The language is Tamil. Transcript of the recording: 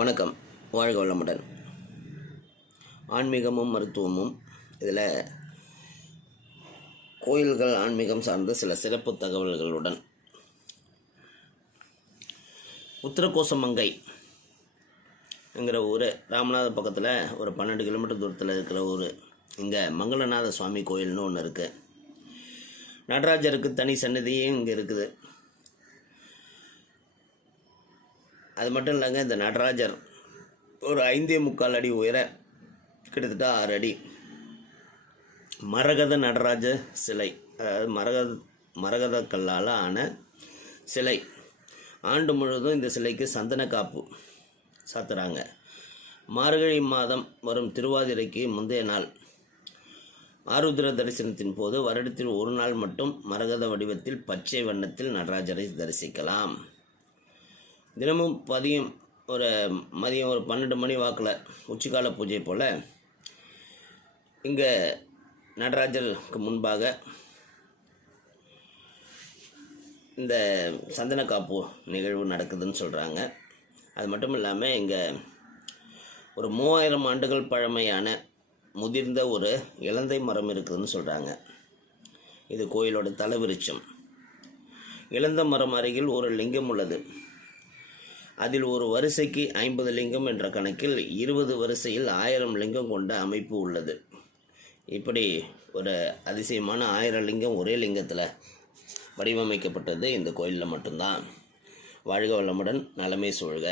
வணக்கம். வாழ்க வளமுடன். ஆன்மீகமும் மருத்துவமும் இதில் கோயில்கள் ஆன்மீகம் சார்ந்த சில சிறப்பு தகவல்களுடன். உத்தரகோசமங்கை என்கிற ஊர் ராமநாத பக்கத்தில் ஒரு பன்னெண்டு கிலோமீட்டர் தூரத்தில் இருக்கிற ஊர். இங்கே மங்களநாத சுவாமி கோயில்னு ஒன்று இருக்குது நடராஜருக்கு தனி சன்னதியும் இங்கே இருக்குது. அது மட்டும் இல்லைங்க இந்த நடராஜர் ஒரு ஐந்தே முக்கால் அடி உயர கிட்டத்தட்ட ஆறு அடி. மரகத நடராஜ சிலை அதாவது மரகத மரகத கல்லால் ஆன சிலை. ஆண்டு முழுவதும் இந்த சிலைக்கு சந்தன காப்பு சாத்துறாங்க. மார்கழி மாதம் வரும் திருவாதிரைக்கு முந்தைய நாள். ஆருத்ர தரிசனத்தின் போது வருடத்தில் ஒரு நாள் மட்டும் மரகத வடிவத்தில் பச்சை வண்ணத்தில் நடராஜரை தரிசிக்கலாம். தினமும் பதியம் ஒரு மதியம் ஒரு பன்னெண்டு மணி வாக்கில் உச்சிக்கால பூஜை போல் இங்கே நடராஜருக்கு முன்பாக இந்த சந்தன காப்பு நிகழ்வு நடக்குதுன்னு சொல்கிறாங்க அது மட்டும் இல்லாமல் இங்கே ஒரு மூவாயிரம் ஆண்டுகள் பழமையான முதிர்ந்த ஒரு இலந்தை மரம் இருக்குதுன்னு சொல்கிறாங்க இது கோயிலோட தலைவிருச்சம் இளந்த மரம் அருகில் ஒரு லிங்கம் உள்ளது. அதில் ஒரு வரிசைக்கு ஐம்பது லிங்கம் என்ற கணக்கில் இருபது வரிசையில் ஆயிரம் லிங்கம் கொண்ட அமைப்பு உள்ளது. இப்படி ஒரு அதிசயமான ஆயிரம் லிங்கம் ஒரே லிங்கத்தில் வடிவமைக்கப்பட்டது இந்த கோயிலில் மட்டும்தான். வாழ்க வளமுடன் நலமே சூழ்க.